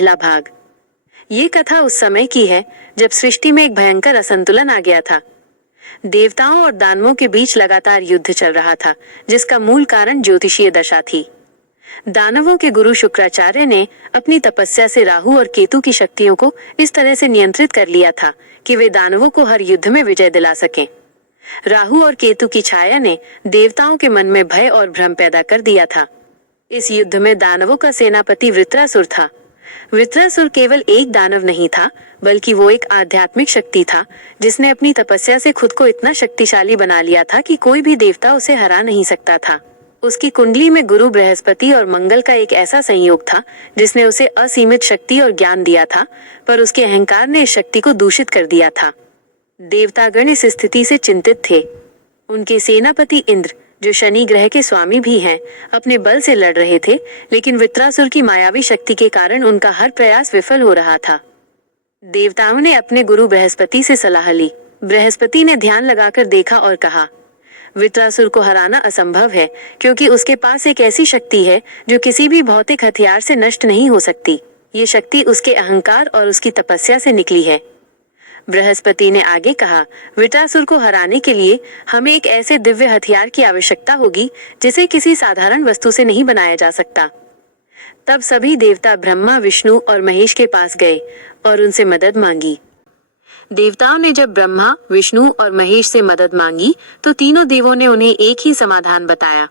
पहला भाग। ये कथा उस समय की है जब सृष्टि में एक भयंकर असंतुलन आ गया था। देवताओं और दानवों के बीच लगातार युद्ध चल रहा था, जिसका मूल कारण ज्योतिषीय दशा थी। दानवों के गुरु शुक्राचार्य ने अपनी तपस्या से राहु और केतु की शक्तियों को इस तरह से नियंत्रित कर लिया था कि वे दानवों को हर युद्ध में विजय दिला सकें। राहु और केतु की छाया ने देवताओं के मन में भय और भ्रम पैदा कर दिया था। इस युद्ध में दानवों का सेनापति वृत्रासुर था। वृत्रासुर केवल एक दानव नहीं था, बल्कि वो एक आध्यात्मिक शक्ति था जिसने अपनी तपस्या से खुद को इतना शक्तिशाली बना लिया था कि कोई भी देवता उसे हरा नहीं सकता था। उसकी कुंडली में गुरु बृहस्पति और मंगल का एक ऐसा संयोग था जिसने उसे असीमित शक्ति और ज्ञान दिया था, पर उसके अहंकार ने इस शक्ति को दूषित कर दिया था। देवतागण इस स्थिति से चिंतित थे। उनके सेनापति इंद्र, जो शनि ग्रह के स्वामी भी हैं, अपने बल से लड़ रहे थे, लेकिन वृत्रासुर की मायावी शक्ति के कारण उनका हर प्रयास विफल हो रहा था। देवताओं ने अपने गुरु बृहस्पति से सलाह ली। बृहस्पति ने ध्यान लगाकर देखा और कहा, वृत्रासुर को हराना असंभव है, क्योंकि उसके पास एक ऐसी शक्ति है जो किसी भी भौतिक हथियार से नष्ट नहीं हो सकती। ये शक्ति उसके अहंकार और उसकी तपस्या से निकली है। बृहस्पति ने आगे कहा, वृत्रासुर को हराने के लिए हमें एक ऐसे दिव्य हथियार की आवश्यकता होगी जिसे किसी साधारण वस्तु से नहीं बनाया जा सकता। तब सभी देवता ब्रह्मा, विष्णु और महेश के पास गए और उनसे मदद मांगी। देवताओं ने जब ब्रह्मा, विष्णु और महेश से मदद मांगी तो तीनों देवों ने उन्हें एक ही समाधान बताया।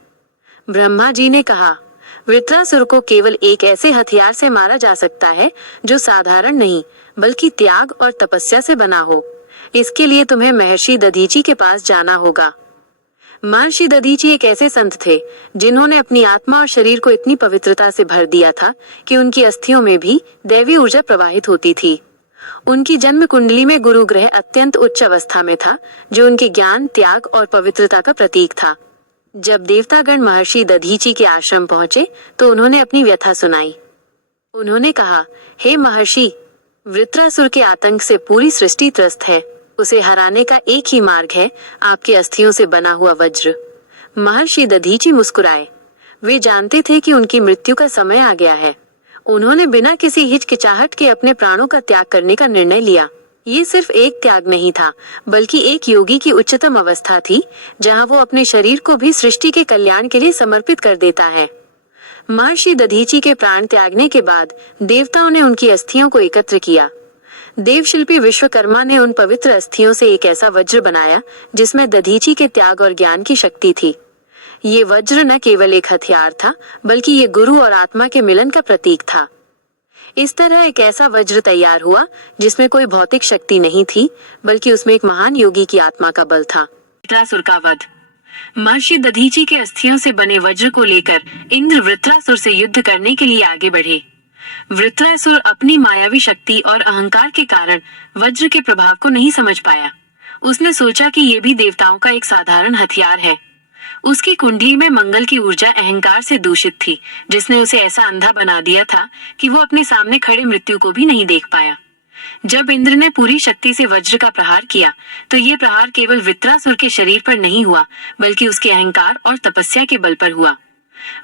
ब्रह्मा जी ने कहा, वृत्रासुर को केवल एक ऐसे हथियार से मारा जा सकता है जो साधारण नहीं, बल्कि त्याग और तपस्या से बना हो। इसके लिए तुम्हें महर्षि दधीचि के पास जाना होगा। महर्षि दधीचि एक ऐसे संत थे जिन्होंने अपनी आत्मा और शरीर को इतनी पवित्रता से भर दिया था कि उनकी अस्थियों में भी दैवी ऊर्जा प्रवाहित होती थी। उनकी जन्म कुंडली में गुरु ग्रह अत्यंत उच्च अवस्था में था, जो उनके ज्ञान, त्याग और पवित्रता का प्रतीक था। जब देवतागण महर्षि दधीचि के आश्रम पहुंचे तो उन्होंने अपनी व्यथा सुनाई। उन्होंने कहा, हे महर्षि, वृत्रासुर के आतंक से पूरी सृष्टि त्रस्त है। उसे हराने का एक ही मार्ग है, आपके अस्थियों से बना हुआ वज्र। महर्षि दधीचि मुस्कुराए। वे जानते थे कि उनकी मृत्यु का समय आ गया है। उन्होंने बिना किसी हिचकिचाहट के अपने प्राणों का त्याग करने का निर्णय लिया। ये सिर्फ एक त्याग नहीं था, बल्कि एक योगी की उच्चतम अवस्था थी, जहां वो अपने शरीर को भी सृष्टि के कल्याण के लिए समर्पित कर देता है। महर्षि दधीचि के प्राण त्यागने के बाद देवताओं ने उनकी अस्थियों को एकत्र किया। देवशिल्पी विश्वकर्मा ने उन पवित्र अस्थियों से एक ऐसा वज्र बनाया जिसमें दधीचि के त्याग और ज्ञान की शक्ति थी। ये वज्र न केवल एक हथियार था, बल्कि ये गुरु और आत्मा के मिलन का प्रतीक था। इस तरह एक ऐसा वज्र तैयार हुआ जिसमें कोई भौतिक शक्ति नहीं थी, बल्कि उसमें एक महान योगी की आत्मा का बल था। वृत्रासुर का वध। महर्षि दधीचि के अस्थियों से बने वज्र को लेकर इंद्र वृत्रासुर से युद्ध करने के लिए आगे बढ़े। वृत्रासुर अपनी मायावी शक्ति और अहंकार के कारण वज्र के प्रभाव को नहीं समझ पाया। उसने सोचा कि ये भी देवताओं का एक साधारण हथियार है। उसकी कुंडली में मंगल की ऊर्जा अहंकार से दूषित थी, जिसने उसे ऐसा अंधा बना दिया था कि वो अपने सामने खड़े मृत्यु को भी नहीं देख पाया। जब इंद्र ने पूरी शक्ति से वज्र का प्रहार किया तो ये प्रहार केवल वृत्रासुर के शरीर पर नहीं हुआ, बल्कि उसके अहंकार और तपस्या के बल पर हुआ।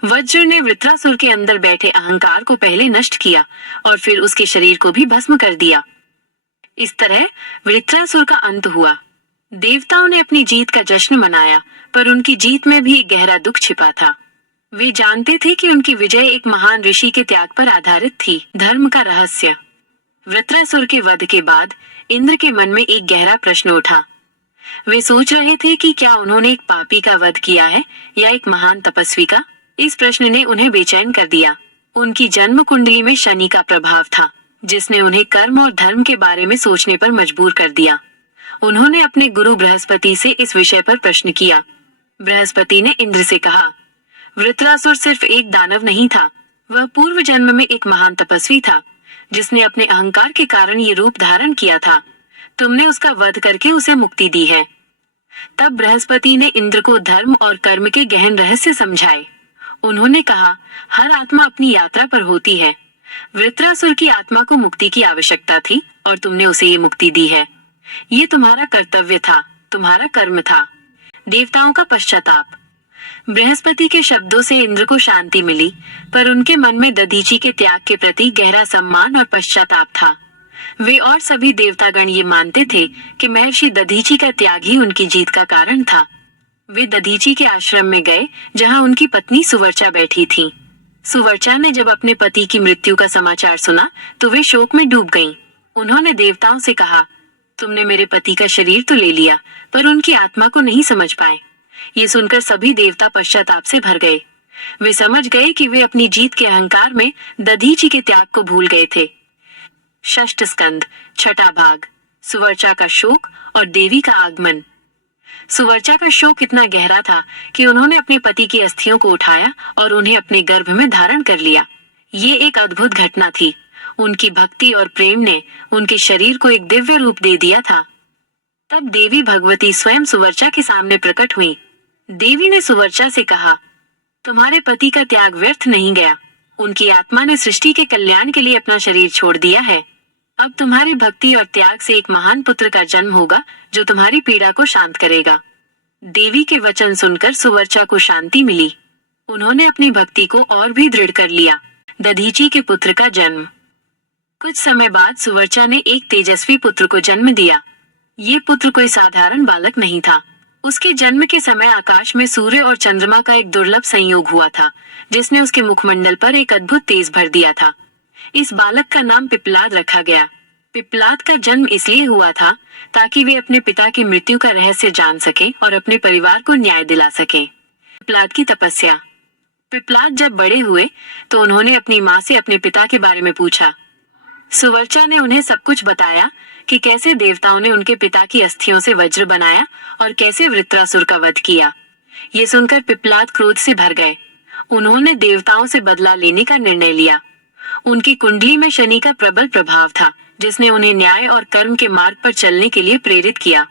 वज्र ने वृत्रासुर के अंदर बैठे अहंकार को पहले नष्ट किया और फिर उसके शरीर को भी भस्म कर दिया। इस तरह वृत्रासुर का अंत हुआ। देवताओं ने अपनी जीत का जश्न मनाया, पर उनकी जीत में भी एक गहरा दुख छिपा था। वे जानते थे कि उनकी विजय एक महान ऋषि के त्याग पर आधारित थी, धर्म का रहस्य। वृत्रासुर के वध के बाद इंद्र के मन में एक गहरा प्रश्न उठा। वे सोच रहे थे कि क्या उन्होंने एक पापी का वध किया है या एक महान तपस्वी का। इस प्रश्न ने उन्हें बेचैन कर दिया। उनकी जन्म कुंडली में शनि का प्रभाव था, जिसने उन्हें कर्म और धर्म के बारे में सोचने पर मजबूर कर दिया। उन्होंने अपने गुरु बृहस्पति से इस विषय पर प्रश्न किया। बृहस्पति ने इंद्र से कहा, वृत्रासुर सिर्फ एक दानव नहीं था, वह पूर्व जन्म में एक महान तपस्वी था, जिसने अपने अहंकार के कारण ये रूप धारण किया था। तुमने उसका वध करके उसे मुक्ति दी है। तब बृहस्पति ने इंद्र को धर्म और कर्म के गहन रहस्य समझाए। उन्होंने कहा, हर आत्मा अपनी यात्रा पर होती है। वृत्रासुर की आत्मा को मुक्ति की आवश्यकता थी और तुमने उसे ये मुक्ति दी है। ये तुम्हारा कर्तव्य था, तुम्हारा कर्म था। देवताओं का पश्चाताप। बृहस्पति के शब्दों से इंद्र को शांति मिली, पर उनके मन में दधीची के त्याग के प्रति गहरा सम्मान और पश्चाताप था। वे और सभी देवतागण ये मानते थे कि महर्षि दधीची का त्याग ही उनकी जीत का कारण था। वे दधीची के आश्रम में गए, जहां उनकी पत्नी सुवर्चा बैठी थी। सुवर्चा ने जब अपने पति की मृत्यु का समाचार सुना तो वे शोक में डूब गईं। उन्होंने देवताओं से कहा, तुमने मेरे पति का शरीर तो ले लिया, पर उनकी आत्मा को नहीं समझ पाए। ये सुनकर सभी देवता पश्चाताप से भर गए। वे समझ गए कि वे अपनी जीत के अहंकार में दधीची के त्याग को भूल गए थे। षष्ठ स्कंद, छठा भाग, सुवर्चा का शोक और देवी का आगमन। सुवर्चा का शोक इतना गहरा था कि उन्होंने अपने पति की अस्थियों को उठाया और उन्हें अपने गर्भ में धारण कर लिया। ये एक अद्भुत घटना थी। उनकी भक्ति और प्रेम ने उनके शरीर को एक दिव्य रूप दे दिया था। तब देवी भगवती स्वयं सुवर्चा के सामने प्रकट हुई। देवी ने सुवर्चा से कहा, तुम्हारे पति का त्याग व्यर्थ नहीं गया। उनकी आत्मा ने सृष्टि के कल्याण के लिए अपना शरीर छोड़ दिया है। अब तुम्हारी भक्ति और त्याग से एक महान पुत्र का जन्म होगा, जो तुम्हारी पीड़ा को शांत करेगा। देवी के वचन सुनकर सुवर्चा को शांति मिली। उन्होंने अपनी भक्ति को और भी दृढ़ कर लिया। दधीची के पुत्र का जन्म। कुछ समय बाद सुवर्चा ने एक तेजस्वी पुत्र को जन्म दिया। ये पुत्र कोई साधारण बालक नहीं था। उसके जन्म के समय आकाश में सूर्य और चंद्रमा का एक दुर्लभ संयोग हुआ था, जिसने उसके मुखमंडल पर एक अद्भुत तेज भर दिया था। इस बालक का नाम पिप्पलाद रखा गया। पिप्पलाद का जन्म इसलिए हुआ था ताकि वे अपने पिता की मृत्यु का रहस्य जान सकें और अपने परिवार को न्याय दिला सकें। पिप्पलाद की तपस्या। पिप्पलाद जब बड़े हुए तो उन्होंने अपनी माँ से अपने पिता के बारे में पूछा। सुवर्चा ने उन्हें सब कुछ बताया कि कैसे देवताओं ने उनके पिता की अस्थियों से वज्र बनाया और कैसे वृत्रासुर का वध किया। ये सुनकर पिप्पलाद क्रोध से भर गए। उन्होंने देवताओं से बदला लेने का निर्णय लिया। उनकी कुंडली में शनि का प्रबल प्रभाव था, जिसने उन्हें न्याय और कर्म के मार्ग पर चलने के लिए प्रेरित किया।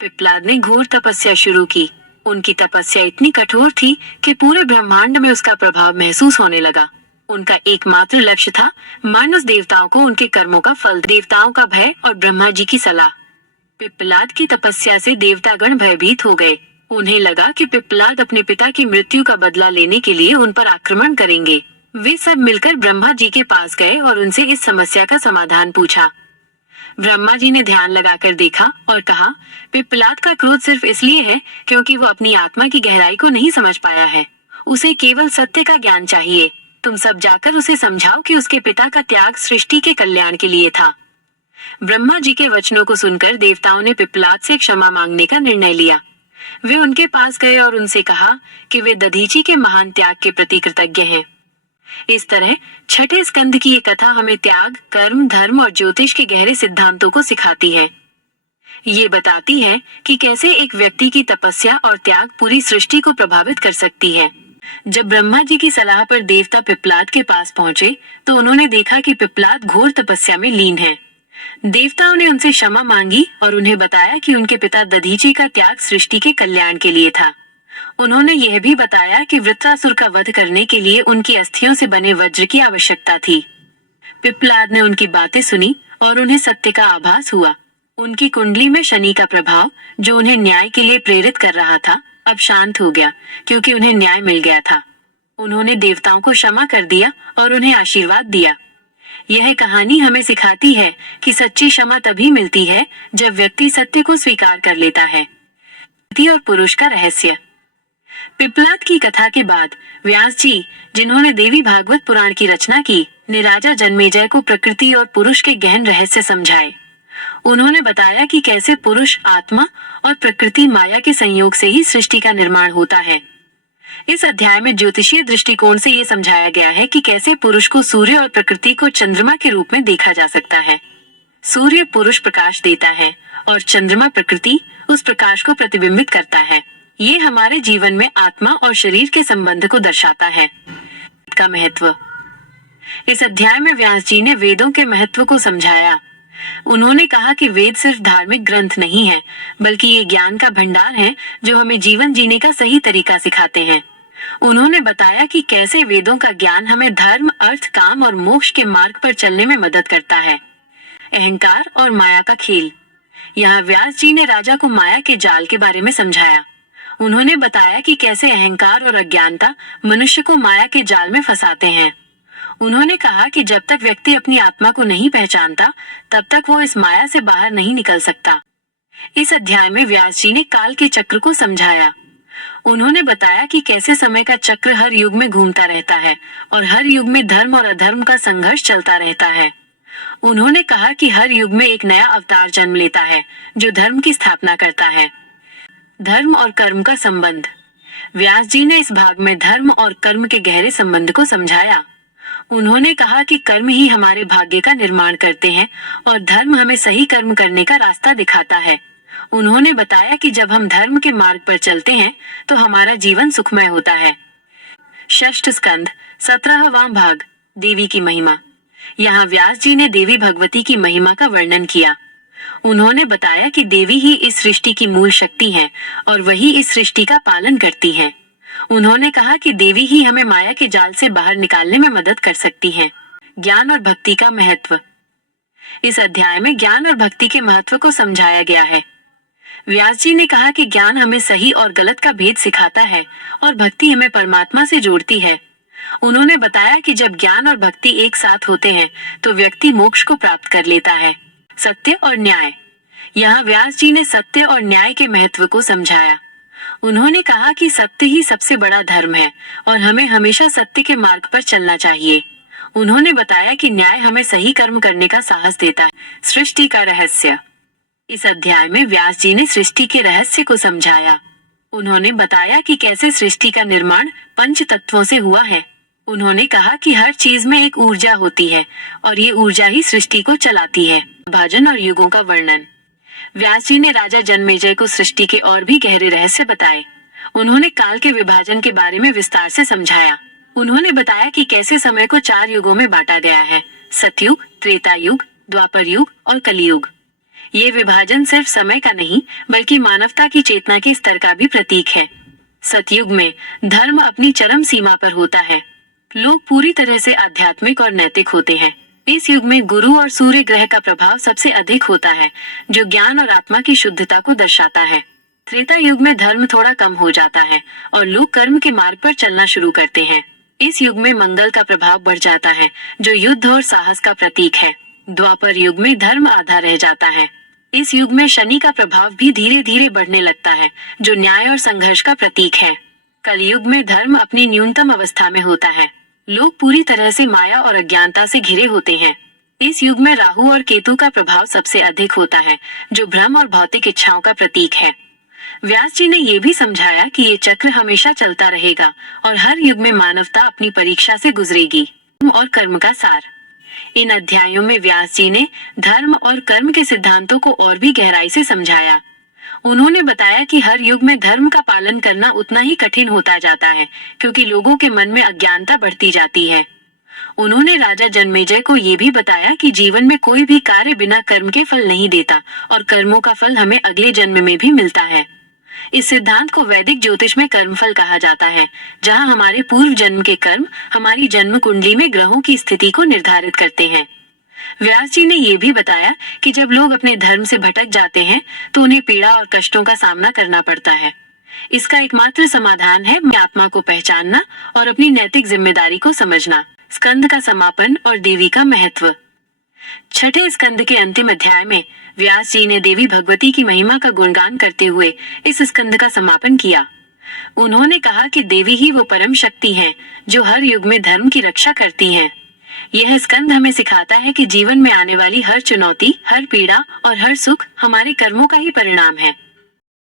पिप्पलाद ने घोर तपस्या शुरू की। उनकी तपस्या इतनी कठोर थी कि पूरे ब्रह्मांड में उसका प्रभाव महसूस होने लगा। उनका एकमात्र लक्ष्य था मानस देवताओं को उनके कर्मों का फल, देवताओं का भय और ब्रह्मा जी की सलाह। पिप्पलाद की तपस्या से देवतागण भयभीत हो गए। उन्हें लगा कि पिप्पलाद अपने पिता की मृत्यु का बदला लेने के लिए उन पर आक्रमण करेंगे। वे सब मिलकर ब्रह्मा जी के पास गए और उनसे इस समस्या का समाधान पूछा। ब्रह्मा जी ने ध्यान लगाकर देखा और कहा, पिप्पलाद का क्रोध सिर्फ इसलिए है क्योंकि वो अपनी आत्मा की गहराई को नहीं समझ पाया है। उसे केवल सत्य का ज्ञान चाहिए। तुम सब जाकर उसे समझाओ कि उसके पिता का त्याग सृष्टि के कल्याण के लिए था। ब्रह्मा जी के वचनों को सुनकर देवताओं ने पिप्पलाद से क्षमा मांगने का निर्णय लिया। वे उनके पास गए और उनसे कहा कि वे दधीची के महान त्याग के प्रति कृतज्ञ हैं। इस तरह छठे स्कंद की ये कथा हमें त्याग, कर्म, धर्म और ज्योतिष के गहरे सिद्धांतों को सिखाती है। ये बताती है कि कैसे एक व्यक्ति की तपस्या और त्याग पूरी सृष्टि को प्रभावित कर सकती है। जब ब्रह्मा जी की सलाह पर देवता पिप्पलाद के पास पहुंचे तो उन्होंने देखा कि पिप्पलाद घोर तपस्या में लीन है। देवताओं ने उनसे क्षमा मांगी और उन्हें बताया कि उनके पिता दधीची का त्याग सृष्टि के कल्याण के लिए था। उन्होंने यह भी बताया कि वृत्रासुर का वध करने के लिए उनकी अस्थियों से बने वज्र की आवश्यकता थी। पिप्पलाद ने उनकी बातें सुनी और उन्हें सत्य का आभास हुआ। उनकी कुंडली में शनि का प्रभाव, जो उन्हें न्याय के लिए प्रेरित कर रहा था, अब शांत हो गया क्योंकि उन्हें न्याय मिल गया था। उन्होंने देवताओं को क्षमा कर दिया और उन्हें आशीर्वाद दिया। यह कहानी हमें सिखाती है कि सच्ची क्षमा तभी मिलती है जब व्यक्ति सत्य को स्वीकार कर लेता है। स्त्री और पुरुष का रहस्य। पिप्पलाद की कथा के बाद व्यास जी, जिन्होंने देवी भागवत पुराण की रचना की, ने राजा जन्मेजय को प्रकृति और पुरुष के गहन रहस्य समझाए। उन्होंने बताया कि कैसे पुरुष आत्मा और प्रकृति माया के संयोग से ही सृष्टि का निर्माण होता है। इस अध्याय में ज्योतिषीय दृष्टिकोण से ये समझाया गया है कि कैसे पुरुष को सूर्य और प्रकृति को चंद्रमा के रूप में देखा जा सकता है। सूर्य पुरुष प्रकाश देता है और चंद्रमा प्रकृति उस प्रकाश को प्रतिबिंबित करता है। ये हमारे जीवन में आत्मा और शरीर के संबंध को दर्शाता है। का महत्व। इस अध्याय में व्यास जी ने वेदों के महत्व को समझाया। उन्होंने कहा कि वेद सिर्फ धार्मिक ग्रंथ नहीं है, बल्कि ये ज्ञान का भंडार है जो हमें जीवन जीने का सही तरीका सिखाते हैं। उन्होंने बताया कि कैसे वेदों का ज्ञान हमें धर्म, अर्थ, काम और मोक्ष के मार्ग पर चलने में मदद करता है। अहंकार और माया का खेल। यहाँ व्यास जी ने राजा को माया के जाल के बारे में समझाया। उन्होंने बताया कि कैसे अहंकार और अज्ञानता मनुष्य को माया के जाल में फंसाते हैं। उन्होंने कहा कि जब तक व्यक्ति अपनी आत्मा को नहीं पहचानता, तब तक वो इस माया से बाहर नहीं निकल सकता। इस अध्याय में व्यास जी ने काल के चक्र को समझाया। उन्होंने बताया कि कैसे समय का चक्र हर युग में घूमता रहता है और हर युग में धर्म और अधर्म का संघर्ष चलता रहता है। उन्होंने कहा कि हर युग में एक नया अवतार जन्म लेता है जो धर्म की स्थापना करता है। धर्म और कर्म का संबंध। व्यास जी ने इस भाग में धर्म और कर्म के गहरे संबंध को समझाया। उन्होंने कहा कि कर्म ही हमारे भाग्य का निर्माण करते हैं और धर्म हमें सही कर्म करने का रास्ता दिखाता है। उन्होंने बताया कि जब हम धर्म के मार्ग पर चलते हैं तो हमारा जीवन सुखमय होता है। षष्ठ स्कंद 17वां भाग, देवी की महिमा। यहाँ व्यास जी ने देवी भगवती की महिमा का वर्णन किया। उन्होंने बताया कि देवी ही इस सृष्टि की मूल शक्ति है और वही इस सृष्टि का पालन करती है। उन्होंने कहा कि देवी ही हमें माया के जाल से बाहर निकालने में मदद कर सकती है। ज्ञान और भक्ति का महत्व। इस अध्याय में ज्ञान और भक्ति के महत्व को समझाया गया है। व्यास जी ने कहा कि ज्ञान हमें सही और गलत का भेद सिखाता है और भक्ति हमें परमात्मा से जोड़ती है। उन्होंने बताया कि जब ज्ञान और भक्ति एक साथ होते हैं तो व्यक्ति मोक्ष को प्राप्त कर लेता है। सत्य और न्याय। यहाँ व्यास जी ने सत्य और न्याय के महत्व को समझाया। उन्होंने कहा कि सत्य ही सबसे बड़ा धर्म है और हमें हमेशा सत्य के मार्ग पर चलना चाहिए। उन्होंने बताया कि न्याय हमें सही कर्म करने का साहस देता है। सृष्टि का रहस्य। इस अध्याय में व्यास जी ने सृष्टि के रहस्य को समझाया। उन्होंने बताया कि कैसे सृष्टि का निर्माण पंच तत्वों से हुआ है। उन्होंने कहा कि हर चीज में एक ऊर्जा होती है और ये ऊर्जा ही सृष्टि को चलाती है। विभाजन और युगों का वर्णन। व्यास जी ने राजा जन्मेजय को सृष्टि के और भी गहरे रहस्य बताए। उन्होंने काल के विभाजन के बारे में विस्तार से समझाया। उन्होंने बताया कि कैसे समय को 4 युगों में बांटा गया है, सतयुग, त्रेता युग, द्वापर युग और कलियुग। ये विभाजन सिर्फ समय का नहीं बल्कि मानवता की चेतना के स्तर का भी प्रतीक है। सतयुग में धर्म अपनी चरम सीमा पर होता है। लोग पूरी तरह से आध्यात्मिक और नैतिक होते हैं। इस युग में गुरु और सूर्य ग्रह का प्रभाव सबसे अधिक होता है जो ज्ञान और आत्मा की शुद्धता को दर्शाता है। त्रेता युग में धर्म थोड़ा कम हो जाता है और लोग कर्म के मार्ग पर चलना शुरू करते हैं। इस युग में मंगल का प्रभाव बढ़ जाता है जो युद्ध और साहस का प्रतीक है। द्वापर युग में धर्म आधा रह जाता है। इस युग में शनि का प्रभाव भी धीरे धीरे बढ़ने लगता है जो न्याय और संघर्ष का प्रतीक है। कलयुग में धर्म अपनी न्यूनतम अवस्था में होता है। लोग पूरी तरह से माया और अज्ञानता से घिरे होते हैं। इस युग में राहु और केतु का प्रभाव सबसे अधिक होता है जो भ्रम और भौतिक इच्छाओं का प्रतीक है। व्यास जी ने ये भी समझाया कि ये चक्र हमेशा चलता रहेगा और हर युग में मानवता अपनी परीक्षा से गुजरेगी। और कर्म का सार। इन अध्यायों में व्यास जी ने धर्म और कर्म के सिद्धांतों को और भी गहराई से समझाया। उन्होंने बताया कि हर युग में धर्म का पालन करना उतना ही कठिन होता जाता है क्योंकि लोगों के मन में अज्ञानता बढ़ती जाती है। उन्होंने राजा जन्मेजय को ये भी बताया कि जीवन में कोई भी कार्य बिना कर्म के फल नहीं देता और कर्मों का फल हमें अगले जन्म में भी मिलता है। इस सिद्धांत को वैदिक ज्योतिष में कर्मफल कहा जाता है, जहां हमारे पूर्व जन्म के कर्म हमारी जन्म कुंडली में ग्रहों की स्थिति को निर्धारित करते हैं। व्यास जी ने ये भी बताया कि जब लोग अपने धर्म से भटक जाते हैं तो उन्हें पीड़ा और कष्टों का सामना करना पड़ता है। इसका एकमात्र समाधान है आत्मा को पहचानना और अपनी नैतिक जिम्मेदारी को समझना। स्कंद का समापन और देवी का महत्व। छठे स्कंद के अंतिम अध्याय में व्यास जी ने देवी भगवती की महिमा का गुणगान करते हुए इस स्कंद का समापन किया। उन्होंने कहा कि देवी ही वो परम शक्ति है जो हर युग में धर्म की रक्षा करती है। यह स्कंद हमें सिखाता है कि जीवन में आने वाली हर चुनौती, हर पीड़ा और हर सुख हमारे कर्मों का ही परिणाम है।